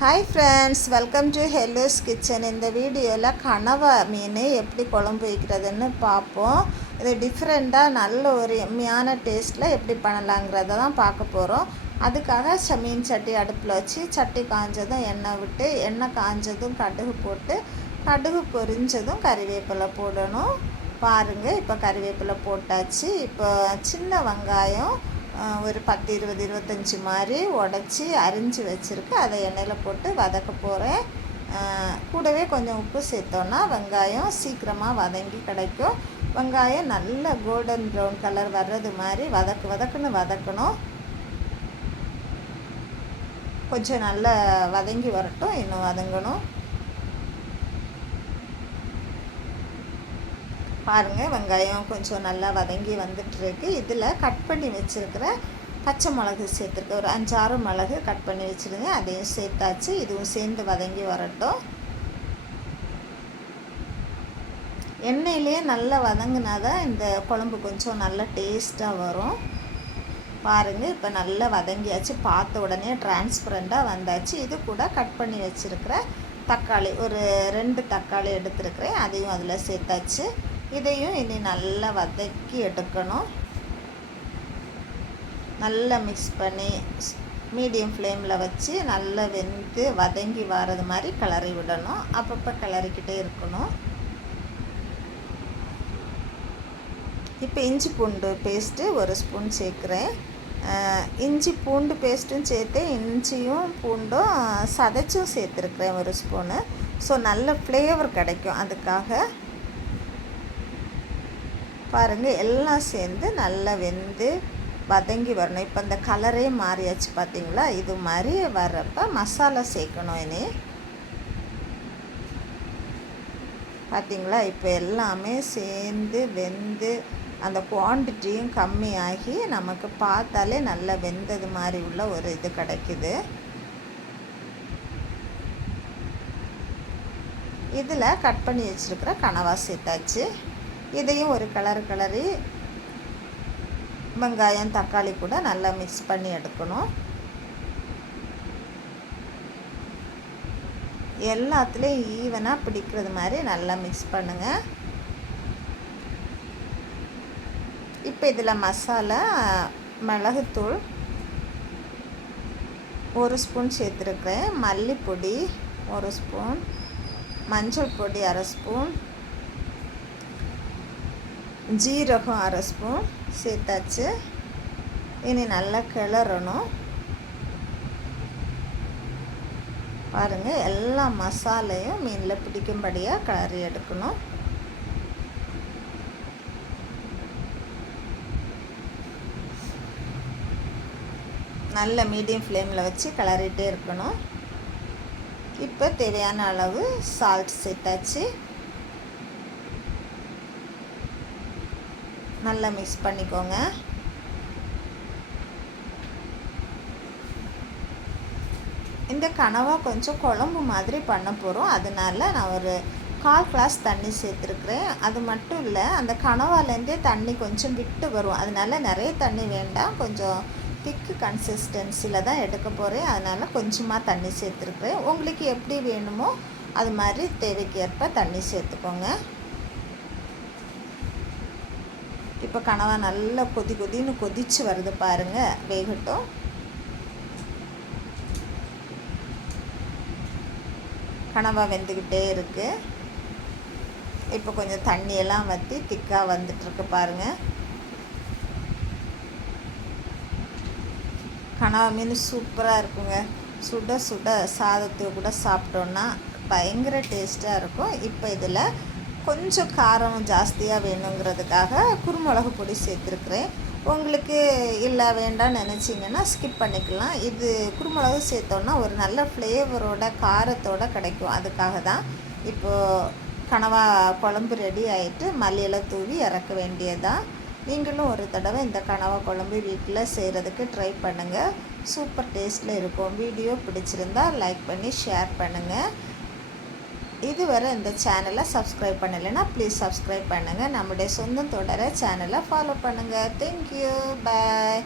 Hi friends welcome to hello's kitchen இந்த வீடியோவில் கனவா மீன் எப்படி குழம்பு வைக்கிறதுன்னு பார்ப்போம் இது டிஃப்ரெண்ட்டாக நல்ல ஒரு எம்மியான டேஸ்ட்டில் எப்படி பண்ணலாங்கிறத தான் பார்க்க போகிறோம் அதுக்காக ச மீன் சட்டி அடுப்பில் வச்சு சட்டி காஞ்சதும் எண்ணெய் விட்டு எண்ணெய் காஞ்சதும் கடுகு போட்டு கடுகு பொரிஞ்சதும் கறிவேப்பிலை போடணும். பாருங்கள் இப்போ கறிவேப்பிலை போட்டாச்சு. இப்போ சின்ன வெங்காயம் ஒரு பத்து இருபது இருபத்தஞ்சி மாதிரி உடச்சி அரிஞ்சு வச்சுருக்கு. அதை எண்ணெயில் போட்டு வதக்க போகிறேன் கூடவே கொஞ்சம் உப்பு சேர்த்தோன்னா வெங்காயம் சீக்கிரமாக வதங்கி கிடைக்கும். வெங்காயம் நல்ல கோல்டன் ப்ரௌன் கலர் வர்றது மாதிரி வதக்கு வதக்குன்னு வதக்கணும். கொஞ்சம் நல்லா வதங்கி வரட்டும். இன்னும் வதங்கணும். பாருங்கள் வெங்காயம் கொஞ்சம் நல்லா வதங்கி வந்துட்டுருக்கு. இதில் கட் பண்ணி வச்சுருக்கிற பச்சை மிளகு சேர்த்துருக்கேன். ஒரு அஞ்சாறு மிளகு கட் பண்ணி வச்சுருங்க. அதையும் சேர்த்தாச்சு. இதுவும் சேர்ந்து வதங்கி வரட்டும். எண்ணெயிலே நல்லா வதங்கினா தான் இந்த குழம்பு கொஞ்சம் நல்லா டேஸ்ட்டாக வரும். பாருங்கள் இப்போ நல்லா வதங்கியாச்சு. பார்த்த உடனே டிரான்ஸ்பரண்ட்டாக வந்தாச்சு. இது கூட கட் பண்ணி வச்சுருக்கிற தக்காளி ஒரு ரெண்டு தக்காளி எடுத்துருக்கிறேன். அதையும் அதில் சேர்த்தாச்சு. இதையும் இனி நல்லா வதக்கி எடுக்கணும். நல்லா மிக்ஸ் பண்ணி மீடியம் ஃப்ளேமில் வச்சு நல்லா வெந்து வதங்கி வர்றது மாதிரி கிளறி விடணும். அப்பப்போ கிளறிக்கிட்டே இருக்கணும். இப்போ இஞ்சி பூண்டு பேஸ்ட்டு ஒரு ஸ்பூன் சேர்க்குறேன். இஞ்சி பூண்டு பேஸ்ட்டும் சேர்த்து இஞ்சியும் பூண்டும் சதைச்சும் சேர்த்துருக்குறேன் ஒரு ஸ்பூனு ஸோ நல்ல ஃப்ளேவர் கிடைக்கும். அதுக்காக பாருங்கள் எல்லாம் சேர்ந்து நல்லா வெந்து வதங்கி வரணும். இப்போ இந்த கலரே மாறியாச்சு பார்த்தீங்களா இது மாதிரி வர்றப்ப மசாலா சேர்க்கணும் இனி. பார்த்தீங்களா இப்போ எல்லாமே சேர்ந்து வெந்து அந்த குவான்டிட்டியும் கம்மியாகி நமக்கு பார்த்தாலே நல்லா வெந்தது மாதிரி உள்ள ஒரு இது கிடைக்குது. இதில் கட் பண்ணி வச்சுருக்கிற கனவா சேர்த்தாச்சு. இதையும் ஒரு கலர் கலரி வெங்காயம் தக்காளி கூட நல்லா மிக்ஸ் பண்ணி எடுக்கணும். எல்லாத்துலேயும் ஈவனாக பிடிக்கிறது மாதிரி நல்லா மிக்ஸ் பண்ணுங்கள் இப்போ இதில் மசாலா மிளகுத்தூள் ஒரு ஸ்பூன் சேர்த்துருக்குறேன். மல்லிப்பொடி ஒரு ஸ்பூன் மஞ்சள் பொடி அரை ஸ்பூன் ஜீரகம் அரை ஸ்பூன் சேர்த்தாச்சு. இனி நல்லா கிளறணும். பாருங்கள் எல்லா மசாலையும் மீனில் பிடிக்கும்படியாக கிளறி எடுக்கணும். நல்ல மீடியம் ஃப்ளேமில் வச்சு கிளறிட்டே இருக்கணும். இப்போ தேவையான அளவு சால்ட் சேர்த்தாச்சு. நல்லா மிக்ஸ் பண்ணிக்கோங்க. இந்த கனவா கொஞ்சம் குழம்பு மாதிரி பண்ண போகிறோம் அதனால நான் ஒரு கால் கிளாஸ் தண்ணி சேர்த்துருக்குறேன். அது மட்டும் இல்லை அந்த கனவாலேருந்தே தண்ணி கொஞ்சம் விட்டு வரும். அதனால நிறைய தண்ணி வேண்டாம். கொஞ்சம் திக்கு கன்சிஸ்டன்சியில் தான் எடுக்க போகிறேன் அதனால் கொஞ்சமாக தண்ணி சேர்த்துருக்குறேன். உங்களுக்கு எப்படி வேணுமோ அது மாதிரி தேவைக்கேற்ப தண்ணி சேர்த்துக்கோங்க. இப்போ கனவா நல்லா கொதி கொதின்னு கொதிச்சு வருது பாருங்கள் வேகட்டும். கனவா வெந்துக்கிட்டே இருக்குது இப்போ கொஞ்சம் தண்ணியெல்லாம் வற்றி திக்காக வந்துட்டுருக்கு பாருங்கள் கனவா மீன் சூப்பராக இருக்குங்க. சுட சுட சாதத்தை கூட சாப்பிட்டோன்னா பயங்கர டேஸ்ட்டாக இருக்கும். இப்போ இதில் கொஞ்சம் காரம் ஜாஸ்தியாக வேணுங்கிறதுக்காக குருமிளகு பொடி சேர்த்துருக்குறேன். உங்களுக்கு இல்லை வேண்டாம்னு நினச்சிங்கன்னா ஸ்கிப் பண்ணிக்கலாம். இது குருமிளகு சேர்த்தோன்னா ஒரு நல்ல ஃப்ளேவரோட காரத்தோட கிடைக்கும். அதுக்காக தான் இப்போது கனவா குழம்பு ரெடி ஆகிட்டு மல்லியில் தூவி இறக்க வேண்டியதான் நீங்களும் ஒரு தடவை இந்த கனவா குழம்பு வீட்டில் செய்கிறதுக்கு ட்ரை பண்ணுங்கள் சூப்பர் டேஸ்ட்டில் இருக்கும். வீடியோ பிடிச்சிருந்தா லைக் பண்ணி ஷேர் பண்ணுங்கள் இதுவரை இந்த சேனலை சப்ஸ்கிரைப் பண்ணலைன்னா ப்ளீஸ் சப்ஸ்கிரைப் பண்ணுங்கள் நம்முடைய சொந்தம் தொடர சேனலை ஃபாலோ பண்ணுங்கள் தேங்க்யூ பாய்